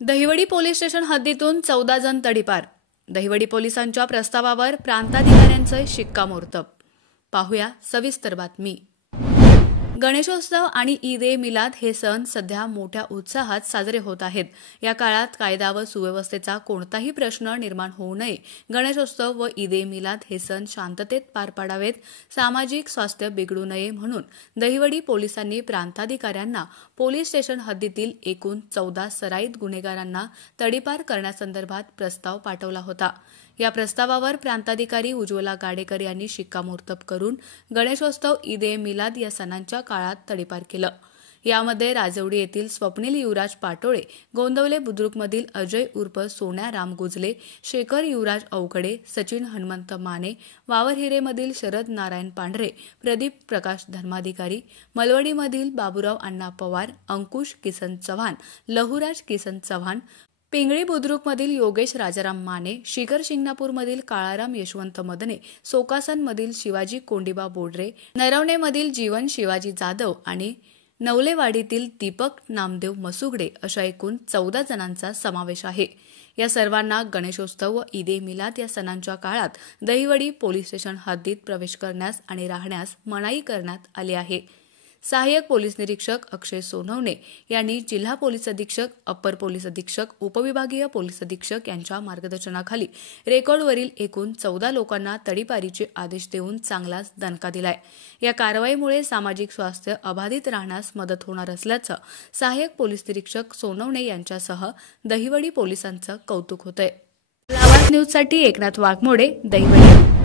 Dahiwadi police station हद्दीतून 14 जण तडीपार। दहिवडी पोलिसांच्या प्रस्तावावर प्रांताधिकाऱ्यांचे शिक्कामोर्तब। पाहूया सविस्तर बातमी। गणेशोत्सव आणि ईद-ए-मिलाद हे सण सध्या मोठ्या उत्साहात साजरे होत आहेत। या काळात कायदा व सुव्यवस्थेचा कोणताही प्रश्न निर्माण होऊ नये, गणेशोत्सव व ईद-ए-मिलाद हे सण शांततेत पार पाडावेत, सामाजिक स्वास्थ्य बिघडू नये म्हणून दहिवडी पोलिसांनी प्रांताधिकाऱ्यांना पोलीस स्टेशन हद्दीतील एकूण 14 सराईत गुन्हेगारांना तडीपार करण्यासंदर्भात प्रस्ताव पाठवला होता। या प्रस्तावावर प्रांताधिकारी उज्ज्वला गाडेकर यांनी शिक्कामोर्तब करून गणेशोत्सव, ईद-ए-मिलाद या सणांच्या काळात तडीपार केलं। यामध्ये राजवडी येथील स्वप्नील युवराज पाटोळे, गोंदवले बुद्रुकमधील अजय उर्फ सोन्या राम गुजले, शेखर युवराज अवकडे, सचिन हनुमंत माने, वावरहिरेमधील शरद नारायण पांढरे, प्रदीप प्रकाश धर्माधिकारी, मलवडीमधील बाबूराव अण्णा पवार, अंकुश किसन चव्हाण, लहुराज किसन चव्हाण, पिंगळी बुद्रुकमधील योगेश राजाराम माने, शिखर शिंगणापूरमधील काळाराम यशवंत मदने, सोकासनमधील शिवाजी कोंडिबा बोडरे, नरवणेमधील जीवन शिवाजी जाधव आणि नवलेवाडीतील दीपक नामदेव मसुगडे अशा एकूण 14 जणांचा समावेश आहे। या सर्वांना गणेशोत्सव व ईद-ए-मिलाद या सणांच्या काळात दहिवडी पोलीस स्टेशन हद्दीत प्रवेश करण्यास आणि राहण्यास मनाई करण्यात आली आहे। सहाय्यक पोलीस निरीक्षक अक्षय सोनवणे यांनी जिल्हा पोलीस अधीक्षक, अप्पर पोलीस अधीक्षक, उपविभागीय पोलीस अधीक्षक यांच्या मार्गदर्शनाखाली रेकॉर्डवरील एकूण 14 लोकांना तडीपारीचे आदेश देऊन चांगलाच दणका दिलाय। या कारवाईमुळे सामाजिक स्वास्थ्य अबाधित राहण्यास मदत होणार असल्याचं सहाय्यक पोलीस निरीक्षक सोनवणे यांच्यासह दहिवडी पोलिसांचं कौतुक होतंय। आवाज न्यूजसाठी एकनाथ वाघमोडे, दहिवडी।